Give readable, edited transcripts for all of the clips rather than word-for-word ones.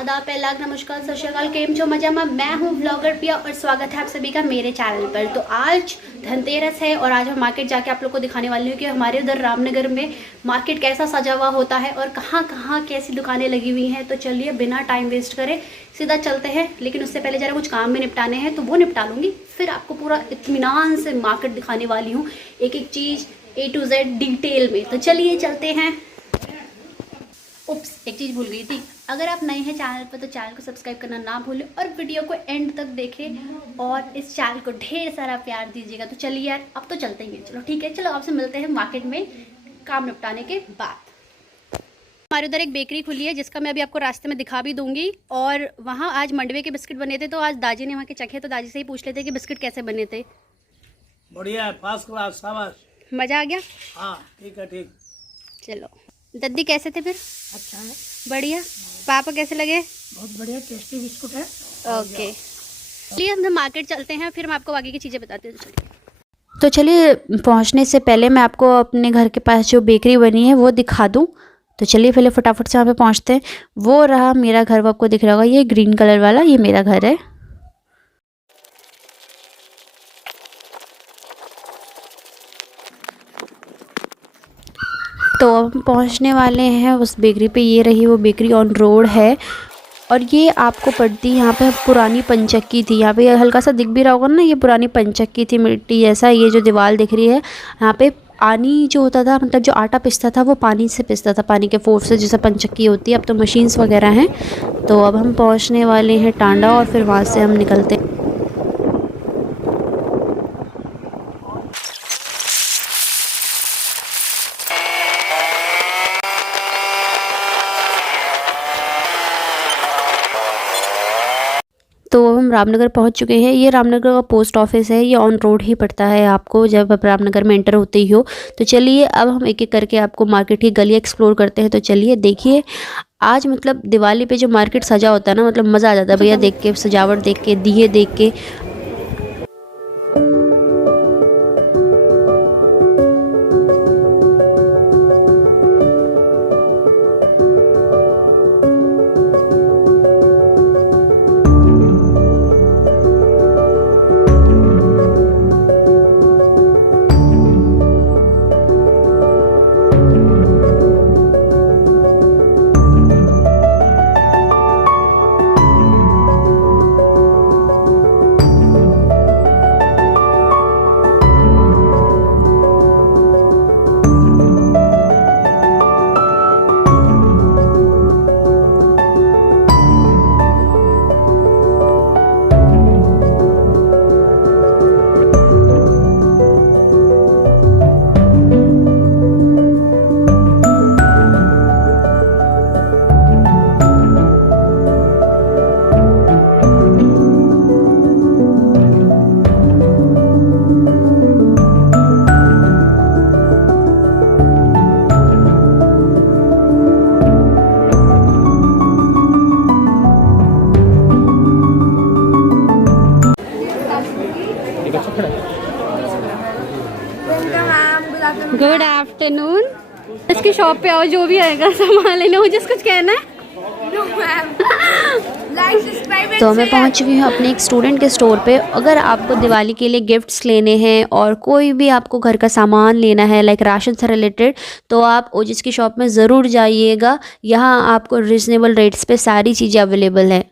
आदाब, पहलाग, नमस्कार, सत श्री अकाल, केम छो मजामा। मैं हूँ ब्लॉगर पिया और स्वागत है आप सभी का मेरे चैनल पर। तो आज धनतेरस है और आज हम मार्केट जाके आप लोग को दिखाने वाली हूँ कि हमारे उधर रामनगर में मार्केट कैसा सजा हुआ होता है और कहाँ कहाँ कैसी दुकानें लगी हुई हैं। तो चलिए बिना टाइम वेस्ट करे सीधा चलते हैं, लेकिन उससे पहले ज़रा कुछ काम में निपटाने हैं तो वो निपटा लूँगी, फिर आपको पूरा इत्मीनान से मार्केट दिखाने वाली हूँ, एक एक चीज़ A to Z डिटेल में। तो चलिए चलते हैं। उप्स, एक चीज़ भूल गई थी, अगर आप नए हैं चैनल पर तो चैनल को सब्सक्राइब करना ना भूलें और वीडियो को एंड तक देखें और इस चैनल को ढेर सारा प्यार दीजिएगा। तो चलिए यार, अब तो चलते ही हैं। चलो ठीक है, चलो आपसे मिलते हैं मार्केट में काम निपटाने के बाद। हमारे उधर एक बेकरी खुली है जिसका मैं अभी आपको रास्ते में दिखा भी दूंगी। और वहाँ आज मंडवे के बिस्किट बने थे, तो आज दादी ने वहाँ के चखे, तो दादी से ही पूछ लेते कि बिस्किट कैसे बने थे। बढ़िया है, फर्स्ट क्लास, शाबाश। मज़ा आ गया। हाँ ठीक है, ठीक। चलो दद्दी कैसे थे फिर? अच्छा है, बढ़िया। पापा कैसे लगे? बहुत बढ़िया, टेस्टी बिस्कुट है। ओके, चलिए हम मार्केट चलते हैं, फिर मैं आपको आगे की चीज़ें बताती हूँ। तो चलिए पहुँचने से पहले मैं आपको अपने घर के पास जो बेकरी बनी है वो दिखा दूँ। तो चलिए पहले फटाफट से वहाँ पे पहुँचते हैं। वो रहा मेरा घर, वो आपको दिख रहा होगा, ये ग्रीन कलर वाला, ये मेरा घर है। तो हम पहुँचने वाले हैं उस बेकरी पे। ये रही वो बेकरी, ऑन रोड है और ये आपको पड़ती यहाँ पे पुरानी पंचक्की थी। यहाँ पे हल्का सा दिख भी रहा होगा ना, ये पुरानी पंचक्की थी, मिट्टी जैसा। ये जो दीवार दिख रही है, यहाँ पे पानी जो होता था, मतलब जो आटा पिसता था वो पानी से पिसता था, पानी के फोर्स से, जैसा पंचक्की होती है। अब तो मशीन्स वगैरह हैं। तो अब हम पहुँचने वाले हैं टांडा और फिर वहाँ से हम निकलते हैं। तो हम रामनगर पहुंच चुके हैं। ये रामनगर का पोस्ट ऑफिस है, ये ऑन रोड ही पड़ता है आपको जब आप रामनगर में एंटर होते ही हो। तो चलिए अब हम एक एक करके आपको मार्केट की गली एक्सप्लोर करते हैं। तो चलिए देखिए, आज मतलब दिवाली पे जो मार्केट सजा होता है ना, मतलब मज़ा आ जाता है भैया देख के, सजावट देख के, दिए देख के। Good afternoon. इसकी शॉप पे आओ, जो भी आएगा सामान लेने, मुझे कुछ कहना है। तो मैं पहुंच चुकी हूँ अपने एक स्टूडेंट के स्टोर पे। अगर आपको दिवाली के लिए गिफ्ट्स लेने हैं और कोई भी आपको घर का सामान लेना है, लाइक राशन से रिलेटेड, तो आप ओजिस की शॉप में ज़रूर जाइएगा। यहाँ आपको रिजनेबल रेट्स पे सारी चीज़ें अवेलेबल हैं।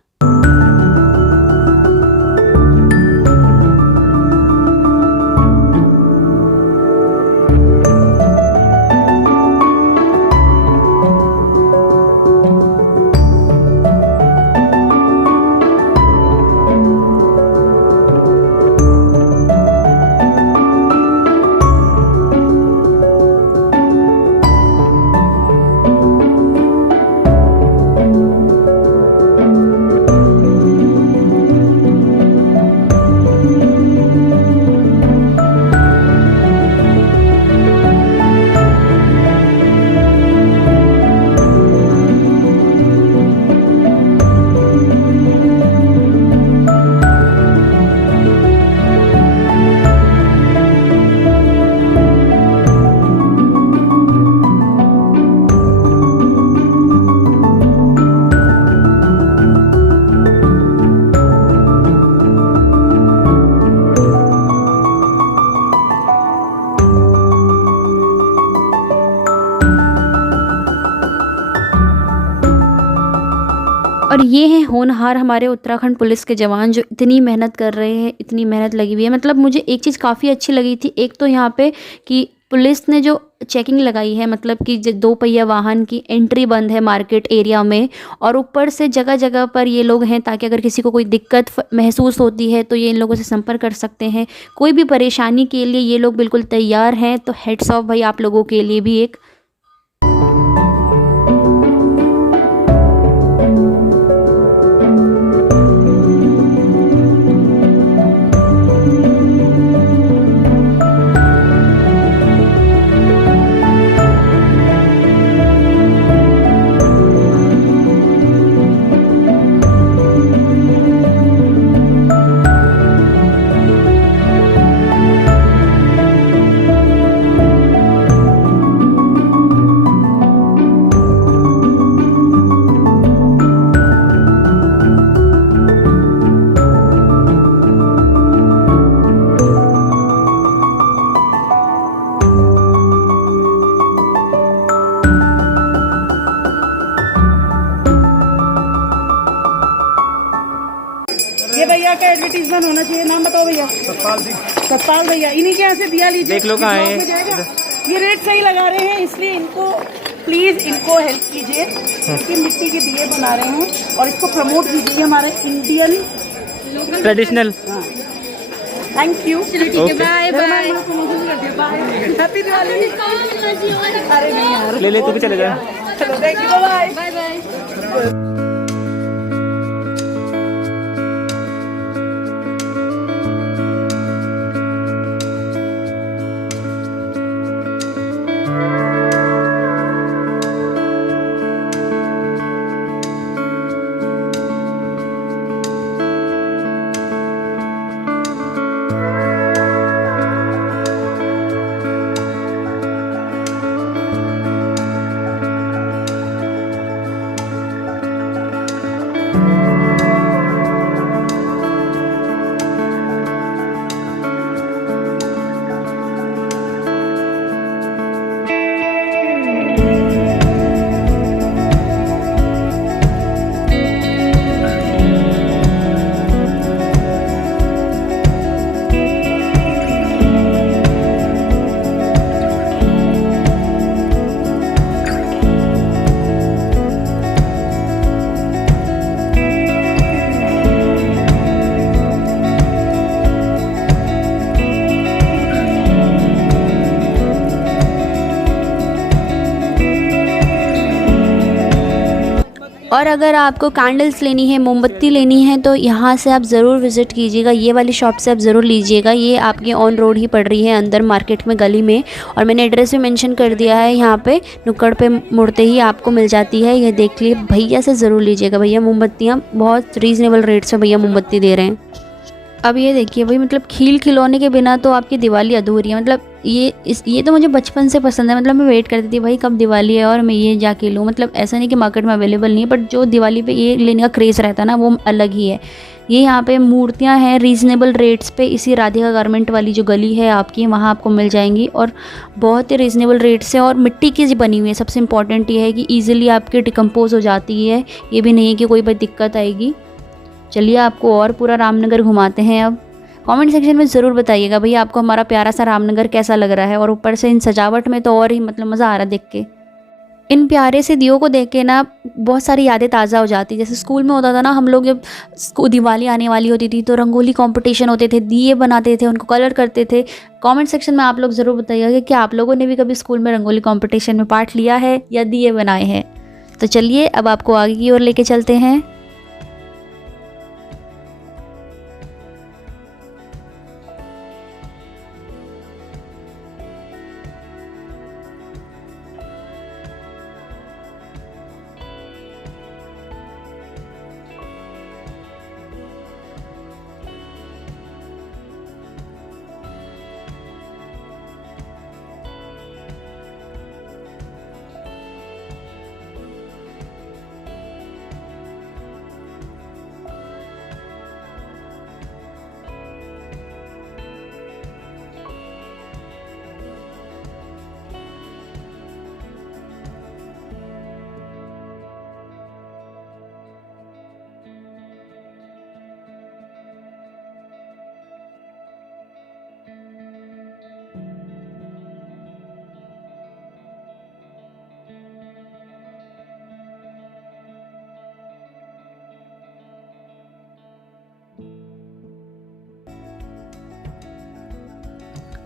और ये हैं होनहार हमारे उत्तराखंड पुलिस के जवान जो इतनी मेहनत कर रहे हैं, इतनी मेहनत लगी हुई है। मतलब मुझे एक चीज़ काफ़ी अच्छी लगी थी, एक तो यहाँ पे कि पुलिस ने जो चेकिंग लगाई है, मतलब कि दो पहिया वाहन की एंट्री बंद है मार्केट एरिया में, और ऊपर से जगह जगह पर ये लोग हैं ताकि अगर किसी को कोई दिक्कत महसूस होती है तो ये इन लोगों से संपर्क कर सकते हैं। कोई भी परेशानी के लिए ये लोग बिल्कुल तैयार हैं। तो हेड्स ऑफ भाई आप लोगों के लिए भी एक। ये भैया का एडवर्टीजमेंट होना चाहिए, नाम बताओ भैया। सतपाल सिंह। सतपाल भैया, इन्हीं के यहाँ से दिया लीजिए। देख लो कहाँ ये है ब्लॉक में जाएगा। ये रेट सही लगा रहे हैं, इसलिए इनको प्लीज़ इनको हेल्प कीजिए, क्योंकि मिट्टी के दिए बना रहे हैं और इसको प्रमोट कीजिए हमारे इंडियन ट्रेडिशनल। Thank you. चलो ठीक है, bye bye. Bye, happy Diwali. अरे नहीं यार, ले तू भी चले जा। चलो thank you, bye bye bye. और अगर आपको कैंडल्स लेनी है, मोमबत्ती लेनी है, तो यहाँ से आप ज़रूर विज़िट कीजिएगा। ये वाली शॉप से आप ज़रूर लीजिएगा। ये आपके ऑन रोड ही पड़ रही है, अंदर मार्केट में गली में, और मैंने एड्रेस भी मेंशन कर दिया है। यहाँ पे नुक्कड़ पे मुड़ते ही आपको मिल जाती है। ये देख लिए, भैया से ज़रूर लीजिएगा। भैया मोमबत्तियाँ बहुत रीज़नेबल रेट से भैया मोमबत्ती दे रहे हैं। अब ये देखिए भाई, मतलब खील खिलौने के बिना तो आपकी दिवाली अधूरी है। मतलब ये तो मुझे बचपन से पसंद है। मतलब मैं वेट करती थी भाई कब दिवाली है और मैं ये जाके लूँ। मतलब ऐसा नहीं कि मार्केट में अवेलेबल नहीं है, बट जो दिवाली पे ये लेने का क्रेज़ रहता है ना, वो अलग ही है। ये यहाँ पे मूर्तियाँ हैं रीज़नेबल रेट्स पे। इसी राधिका गारमेंट वाली जो गली है आपकी, वहाँ आपको मिल जाएंगी, और बहुत ही रीज़नेबल रेट से, और मिट्टी की बनी हुई है। सबसे इम्पॉर्टेंट ये है कि ईजिली आपकी डिकम्पोज हो जाती है। ये भी नहीं है कि कोई भाई दिक्कत आएगी। चलिए आपको और पूरा रामनगर घुमाते हैं। अब कमेंट सेक्शन में ज़रूर बताइएगा भैया आपको हमारा प्यारा सा रामनगर कैसा लग रहा है। और ऊपर से इन सजावट में तो और ही मतलब मज़ा आ रहा है देख के। इन प्यारे से दियों को देख के ना बहुत सारी यादें ताज़ा हो जाती। जैसे स्कूल में होता था ना, हम लोग जब दिवाली आने वाली होती थी तो रंगोली कंपटीशन होते थे, दिए बनाते थे, उनको कलर करते थे। कमेंट सेक्शन में आप लोग ज़रूर बताइएगा कि क्या आप लोगों ने भी कभी स्कूल में रंगोली कंपटीशन में पार्ट लिया है या दिए बनाए हैं। तो चलिए अब आपको आगे की ओर लेके चलते हैं।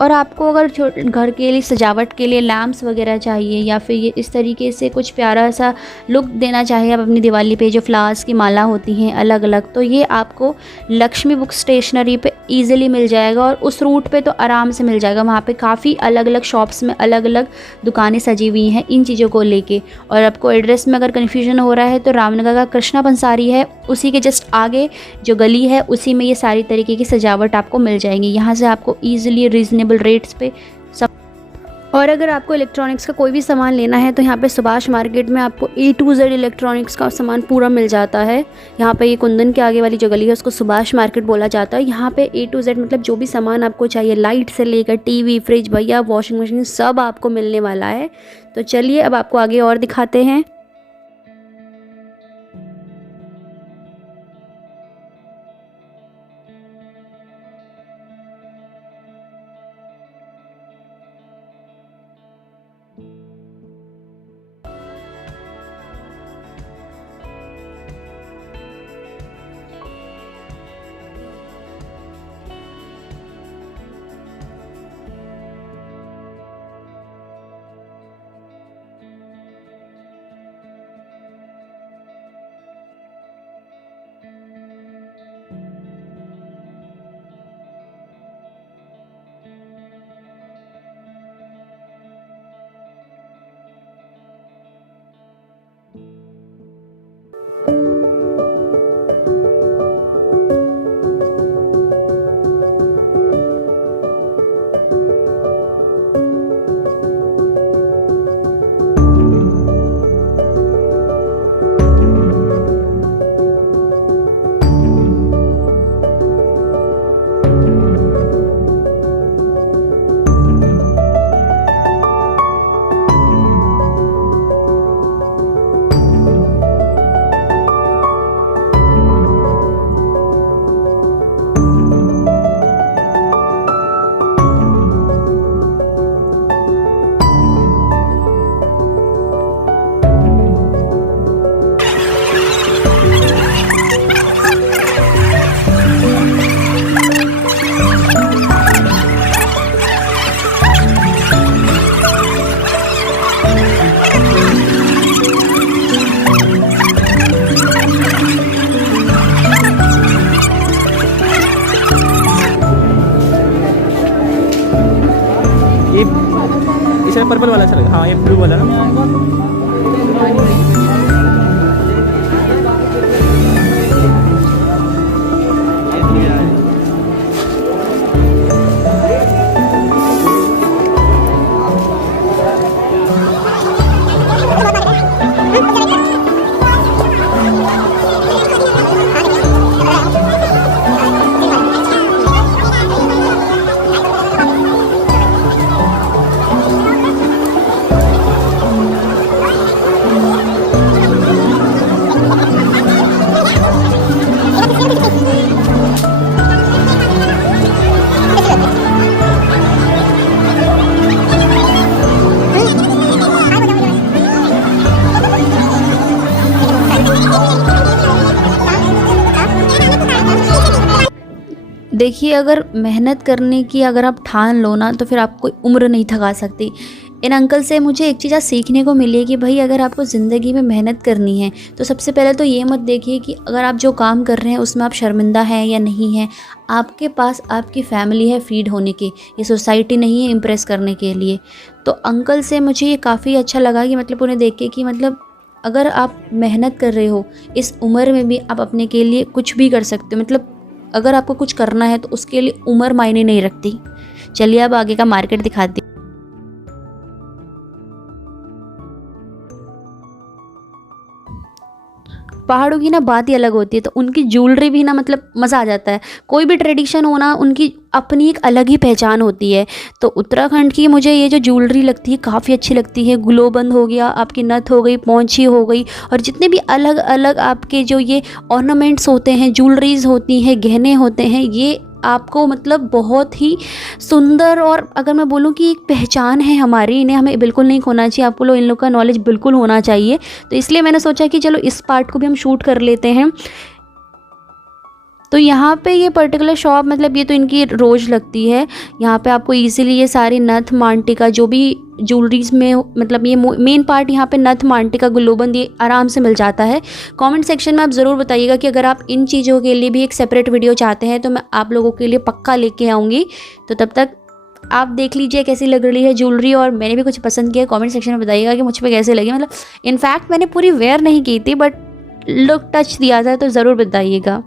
और आपको अगर घर के लिए सजावट के लिए लैम्प्स वगैरह चाहिए या फिर ये इस तरीके से कुछ प्यारा सा लुक देना चाहिए आप अपनी दिवाली पे, जो फ्लावर्स की माला होती हैं अलग अलग, तो ये आपको लक्ष्मी बुक स्टेशनरी पे इजीली मिल जाएगा। और उस रूट पे तो आराम से मिल जाएगा, वहाँ पे काफ़ी अलग अलग शॉप्स में अलग अलग दुकानें सजी हुई हैं इन चीज़ों को लेके। और आपको एड्रेस में अगर कन्फ्यूजन हो रहा है तो रामनगर का कृष्णा पंसारी है, उसी के जस्ट आगे जो गली है उसी में ये सारी तरीके की सजावट आपको मिल जाएंगी। यहाँ से आपको ईजिली रीज़नेबल रेट्स पे सब। और अगर आपको इलेक्ट्रॉनिक्स का कोई भी सामान लेना है तो यहाँ पे सुभाष मार्केट में आपको A to Z इलेक्ट्रॉनिक्स का सामान पूरा मिल जाता है। यहाँ पे ये कुंदन के आगे वाली जो गली है उसको सुभाष मार्केट बोला जाता है। यहाँ पे A to Z मतलब जो भी सामान आपको चाहिए, लाइट से लेकर टीवी, फ्रिज, भैया वॉशिंग मशीन, सब आपको मिलने वाला है। तो चलिए अब आपको आगे और दिखाते हैं। इसे पर्पल वाला अच्छा लगा। हाँ ये ब्लू वाला ना। देखिए, अगर मेहनत करने की अगर आप ठान लो ना तो फिर आप कोई उम्र नहीं थका सकती। इन अंकल से मुझे एक चीज़ सीखने को मिली है कि भाई अगर आपको ज़िंदगी में मेहनत करनी है तो सबसे पहले तो ये मत देखिए कि अगर आप जो काम कर रहे हैं उसमें आप शर्मिंदा हैं या नहीं हैं। आपके पास आपकी फैमिली है फीड होने की, ये सोसाइटी नहीं है इम्प्रेस करने के लिए। तो अंकल से मुझे ये काफ़ी अच्छा लगा कि मतलब उन्हें देख के कि मतलब अगर आप मेहनत कर रहे हो इस उम्र में भी आप अपने के लिए कुछ भी कर सकते हो। मतलब अगर आपको कुछ करना है तो उसके लिए उम्र मायने नहीं रखती। चलिए अब आगे का मार्केट दिखाती हूँ। पहाड़ों की ना बात ही अलग होती है, तो उनकी ज्वेलरी भी ना मतलब मज़ा आ जाता है। कोई भी ट्रेडिशन हो ना, उनकी अपनी एक अलग ही पहचान होती है। तो उत्तराखंड की मुझे ये जो ज्वेलरी लगती है काफ़ी अच्छी लगती है। गुलोबंद हो गया, आपकी नथ हो गई, पौंची हो गई, और जितने भी अलग अलग आपके जो ये ऑर्नामेंट्स होते हैं, ज्वेलरीज होती हैं, गहने होते हैं, ये आपको मतलब बहुत ही सुंदर, और अगर मैं बोलूँ कि एक पहचान है हमारी, इन्हें हमें बिल्कुल नहीं खोना चाहिए। आपको लोग इन लोग का नॉलेज बिल्कुल होना चाहिए। तो इसलिए मैंने सोचा कि चलो इस पार्ट को भी हम शूट कर लेते हैं। तो यहाँ पे ये पर्टिकुलर शॉप मतलब ये तो इनकी रोज़ लगती है। यहाँ पे आपको इजीली ये सारी नथ मांटिका जो भी ज्वेलरीज में मतलब ये मेन पार्ट यहाँ पे नथ मांटिका गुल्लोबंद ये आराम से मिल जाता है। कमेंट सेक्शन में आप ज़रूर बताइएगा कि अगर आप इन चीज़ों के लिए भी एक सेपरेट वीडियो चाहते हैं तो मैं आप लोगों के लिए पक्का लेके आऊँगी। तो तब तक आप देख लीजिए कैसी लग रही है ज्वेलरी, और मैंने भी कुछ पसंद किया। कमेंट सेक्शन में बताइएगा कि मुझ पे कैसे लगी। मतलब इनफैक्ट मैंने पूरी वेयर नहीं की थी बट लुक टच दिया था, तो ज़रूर बताइएगा।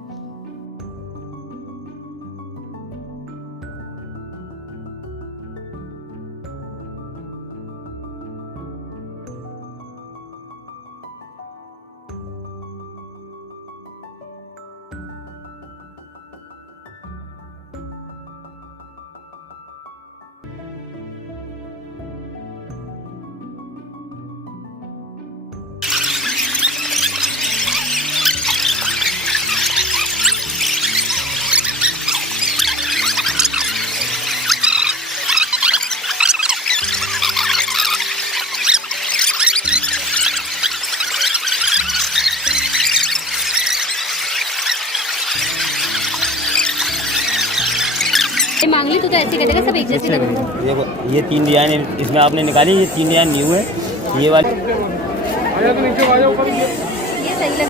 मांग ली तो ऐसे कहते सब एक जैसे लग देखो ये 3 डिजाइन इसमें आपने निकाली, ये 3 डिजाइन न्यू है। ये वाली ये सही लग।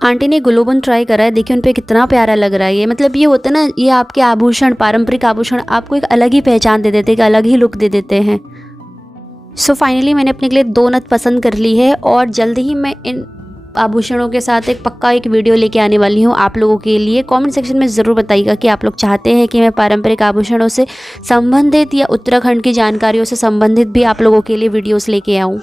आंटी ने गुलोबन ट्राई करा है, देखिए उन पे कितना प्यारा लग रहा है ये। मतलब ये होता है ना, ये आपके आभूषण, पारंपरिक आभूषण आपको एक अलग ही पहचान दे देते हैं, एक अलग ही लुक दे देते हैं। सो फाइनली मैंने अपने के लिए 2 नथ पसंद कर ली है और जल्द ही मैं इन आभूषणों के साथ एक पक्का एक वीडियो लेके आने वाली हूँ आप लोगों के लिए। कमेंट सेक्शन में ज़रूर बताइएगा कि आप लोग चाहते हैं कि मैं पारंपरिक आभूषणों से संबंधित या उत्तराखंड की जानकारियों से संबंधित भी आप लोगों के लिए वीडियोस लेके आऊँ।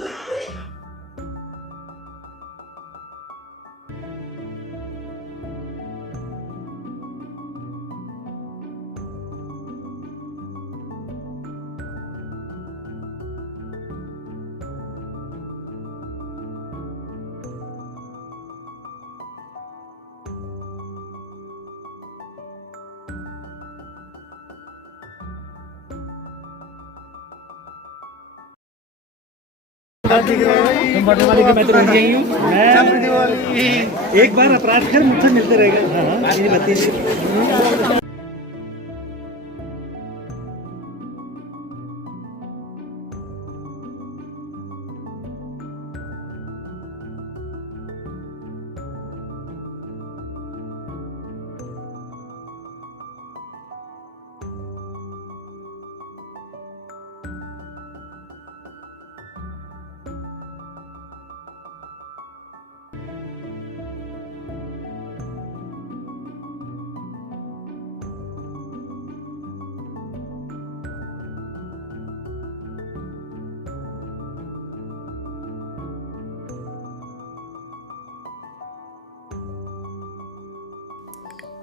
तुम बढ़ने वाली की मैं तो रही ही हूँ। मैं एक बार अपराध फिर मुझसे मिलते रहेगा। हाँ, ये बताइए।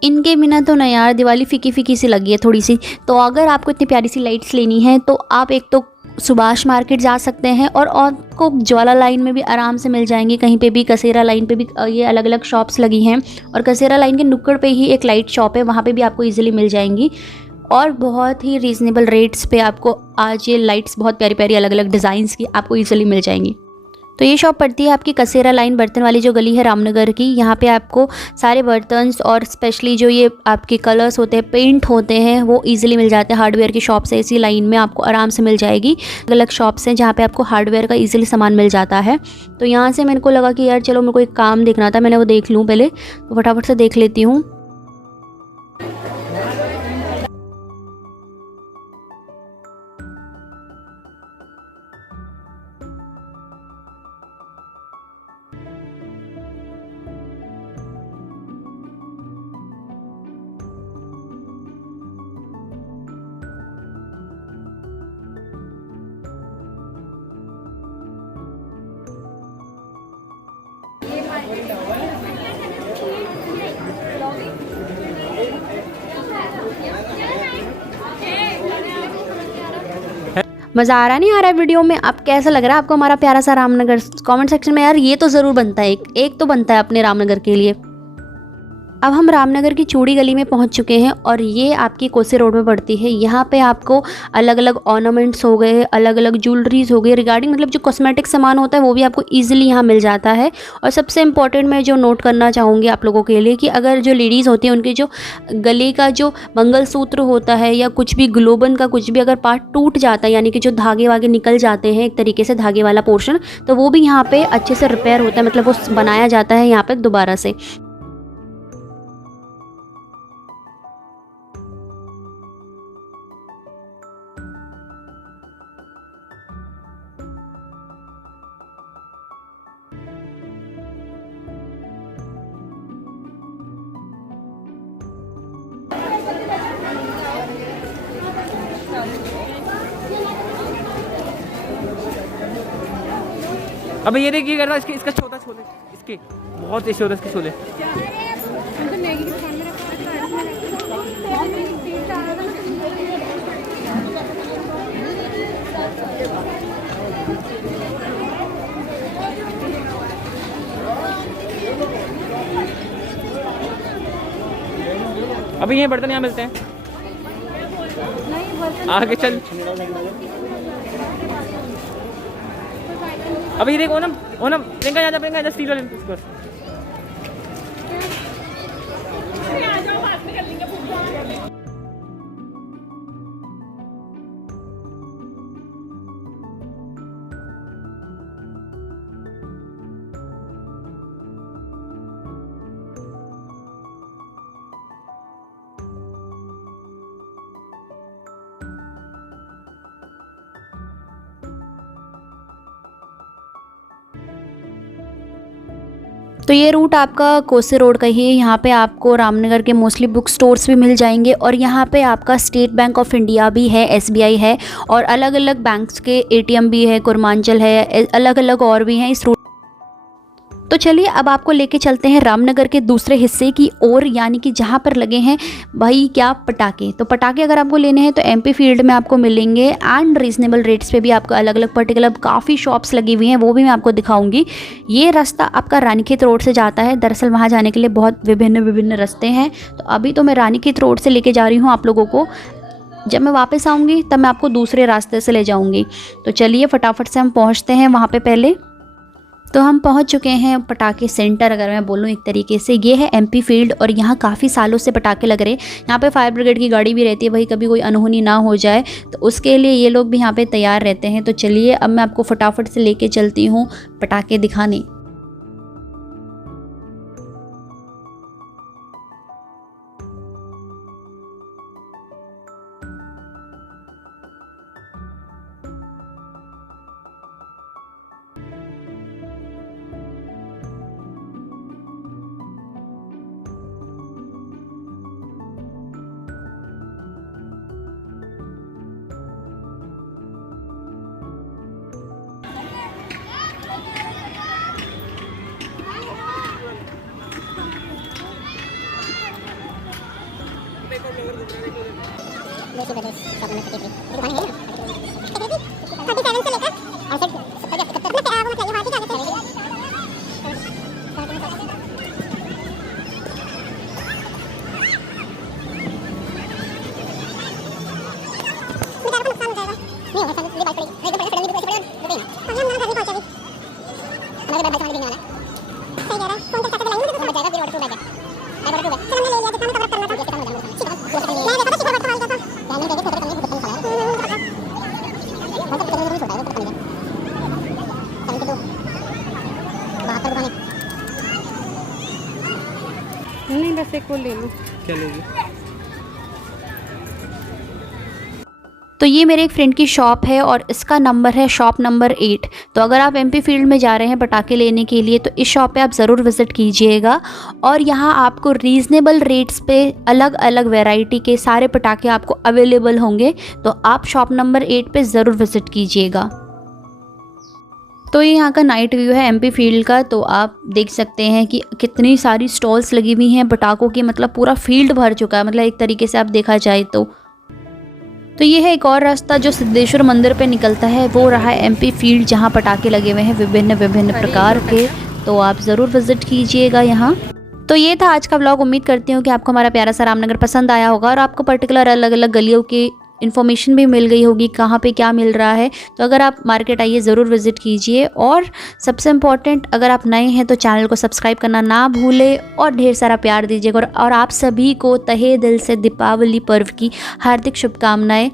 इनके बिना तो ना यार दिवाली फीकी फीकी सी लगी है थोड़ी सी। तो अगर आपको इतनी प्यारी सी लाइट्स लेनी है तो आप एक तो सुभाष मार्केट जा सकते हैं, और आपको ज्वाला लाइन में भी आराम से मिल जाएंगी। कहीं पे भी कसेरा लाइन पे भी ये अलग अलग शॉप्स लगी हैं, और कसेरा लाइन के नुक्कड़ पे ही एक लाइट शॉप है, वहाँ पे भी आपको इजीली मिल जाएंगी और बहुत ही रीज़नेबल रेट्स पे आपको आज ये लाइट्स बहुत प्यारी प्यारी अलग अलग डिज़ाइंस की आपको इजीली मिल जाएंगी। तो ये शॉप पड़ती है आपकी कसेरा लाइन बर्तन वाली जो गली है रामनगर की। यहाँ पे आपको सारे बर्तन्स और स्पेशली जो ये आपके कलर्स होते हैं, पेंट होते हैं, वो इजीली मिल जाते हैं। हार्डवेयर की शॉप से इसी लाइन में आपको आराम से मिल जाएगी। अलग अलग शॉप्स हैं जहाँ पे आपको हार्डवेयर का इजीली सामान मिल जाता है। तो यहाँ से मेरे को लगा कि यार चलो मेरे को एक काम देखना था, मैंने वो देख लूँ पहले, तो फटाफट से देख लेती हूँ। मज़ा आ रहा नहीं आ रहा है वीडियो में? अब कैसा लग रहा है आपको हमारा प्यारा सा रामनगर? कमेंट सेक्शन में यार ये तो ज़रूर बनता है, एक तो बनता है अपने रामनगर के लिए। अब हम रामनगर की चूड़ी गली में पहुंच चुके हैं और ये आपकी कोसी रोड में पड़ती है। यहाँ पे आपको अलग अलग ऑर्नामेंट्स हो गए, अलग अलग ज्वेलरीज हो गई, रिगार्डिंग मतलब जो कॉस्मेटिक सामान होता है वो भी आपको इजीली यहाँ मिल जाता है। और सबसे इम्पॉर्टेंट मैं जो नोट करना चाहूँगी आप लोगों के लिए कि अगर जो लेडीज़ होती हैं उनके जो गले का जो मंगलसूत्र होता है या कुछ भी ग्लोबन का कुछ भी अगर पार्ट टूट जाता है, यानी कि जो धागे वागे निकल जाते हैं एक तरीके से धागे वाला पोर्शन, तो वो भी यहाँ पर अच्छे से रिपेयर होता है, मतलब वो बनाया जाता है यहाँ पर दोबारा से। अब ये देखिए कर रहा है इसका छोटा छोले, इसके बहुत टेस्टी होता है इसके छोले। अभी ये बर्तन यहाँ मिलते हैं, आगे चल। अभी देखो ओनम प्रियंका जा स्टील वाले इसको। तो ये रूट आपका कोसी रोड का ही है। यहाँ पे आपको रामनगर के मोस्टली बुक स्टोर्स भी मिल जाएंगे और यहाँ पे आपका स्टेट बैंक ऑफ इंडिया भी है, SBI है और अलग अलग बैंक्स के ATM भी है, कुरमांचल है, अलग अलग और भी हैं इस रूट। तो चलिए अब आपको लेके चलते हैं रामनगर के दूसरे हिस्से की ओर, यानी कि जहाँ पर लगे हैं भाई क्या पटाखे। तो पटाखे अगर आपको लेने हैं तो MP फील्ड में आपको मिलेंगे एंड रीजनेबल रेट्स पे भी आपको अलग अलग पर्टिकुलर काफ़ी शॉप्स लगी हुई हैं, वो भी मैं आपको दिखाऊंगी। ये रास्ता आपका रानीखेत रोड से जाता है, दरअसल वहाँ जाने के लिए बहुत विभिन्न रास्ते हैं। तो अभी तो मैं रानीखेत रोड से लेके जा रही हूँ आप लोगों को, जब मैं वापस आऊँगी तब मैं आपको दूसरे रास्ते से ले जाऊँगी। तो चलिए फटाफट से हम पहुँचते हैं वहाँ पर। पहले तो हम पहुंच चुके हैं पटाखे सेंटर, अगर मैं बोलूँ एक तरीके से ये है MP फील्ड और यहाँ काफ़ी सालों से पटाखे लग रहे हैं। यहाँ पे फायर ब्रिगेड की गाड़ी भी रहती है, वही कभी कोई अनहोनी ना हो जाए तो उसके लिए ये लोग भी यहाँ पे तैयार रहते हैं। तो चलिए अब मैं आपको फटाफट से लेके चलती हूँ पटाखे दिखाने। नहीं बस एक को ले लो। चलेगी। तो ये मेरे एक फ्रेंड की शॉप है और इसका नंबर है शॉप नंबर 8। तो अगर आप MP फील्ड में जा रहे हैं पटाखे लेने के लिए तो इस शॉप पे आप ज़रूर विज़िट कीजिएगा। और यहाँ आपको रीज़नेबल रेट्स पे अलग अलग वैरायटी के सारे पटाखे आपको अवेलेबल होंगे, तो आप शॉप नंबर 8 पे ज़रूर विज़िट कीजिएगा। तो ये यहाँ का नाइट व्यू है MP फील्ड का। तो आप देख सकते हैं कि कितनी सारी स्टॉल्स लगी हुई हैं पटाखों की, मतलब पूरा फील्ड भर चुका है, मतलब एक तरीके से आप देखा जाए तो ये है एक और रास्ता जो सिद्धेश्वर मंदिर पे निकलता है, वो रहा है MP फील्ड जहाँ पटाखे लगे हुए हैं विभिन्न प्रकार के। तो आप ज़रूर विज़िट कीजिएगा यहाँ। तो ये था आज का व्लॉग। उम्मीद करती हूँ कि आपको हमारा प्यारा सा रामनगर पसंद आया होगा और आपको पर्टिकुलर अलग अलग गलियों की इन्फॉर्मेशन भी मिल गई होगी कहाँ पे क्या मिल रहा है। तो अगर आप मार्केट आइए ज़रूर विज़िट कीजिए, और सबसे इम्पॉर्टेंट अगर आप नए हैं तो चैनल को सब्सक्राइब करना ना भूलें और ढेर सारा प्यार दीजिएगा। और आप सभी को तहे दिल से दीपावली पर्व की हार्दिक शुभकामनाएं।